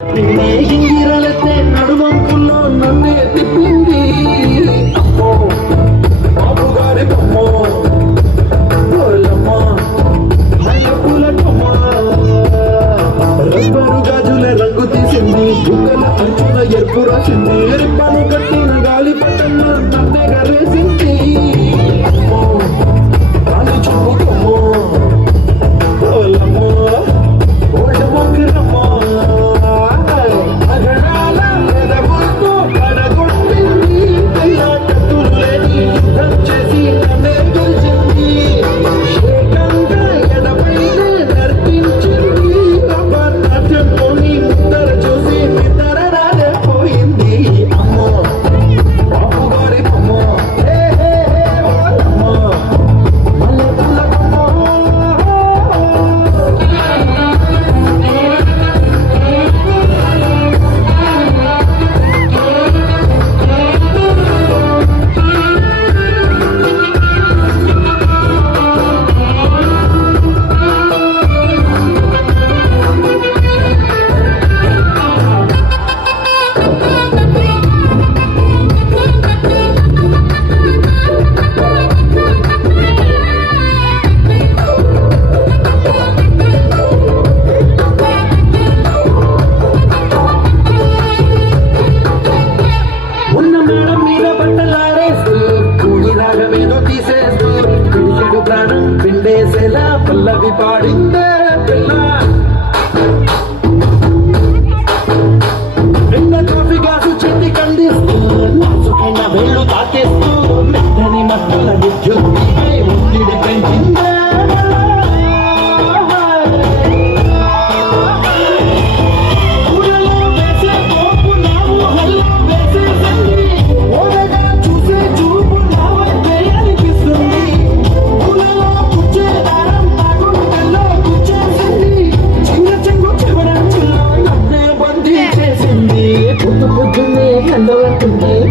ఇంగిరలతే నడుమంపుల్లో నన్నే తిప్పింది అమ్మో బాబుగారి బొమ్మో ఓలమ్మ హైలపుల కొమ్మ రబ్బరు గాజుల రంగు తీసింది చుక్కల అంచున ఎరుపు రాసింది రిబ్బను కట్టిన గాలి పట్టణ నన్నే గరేసింది అమ్మో రాని చూపు కొమ్మో ఓలమ్మ ఓల్డ్ మొంగిరమ్మ పిండేసేలా పల్లవి పాడిందే పిల్ల నిన్న కాఫీ గ్లాసు చెట్టి కందిస్తూ నాసుకైన వేళ్ళు తాకేస్తూ మెత్తని మట్టల విద్యుత్తిపై ఒత్తిడి పెంచిందే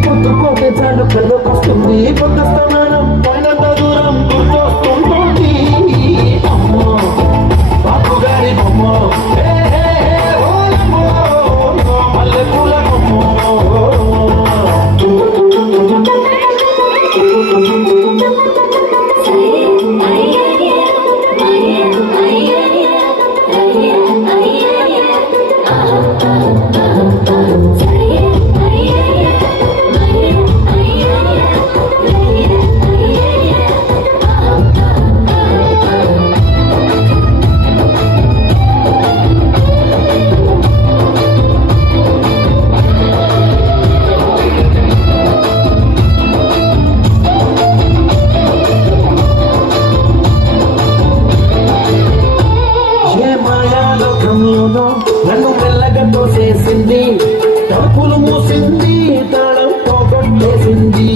పొద్దుకోటే చాలు కళ్ళకొస్తుంది కొత్త స్థానం పైనంత దూరం గుర్తొస్తుంటుంది అమ్మో బాబుగారి బొమ్మ మల్లెపూల బొమ్మ నన్ను మెల్లగా తోసేసింది తలుపులు మూసింది తాళం పోగొట్టేసింది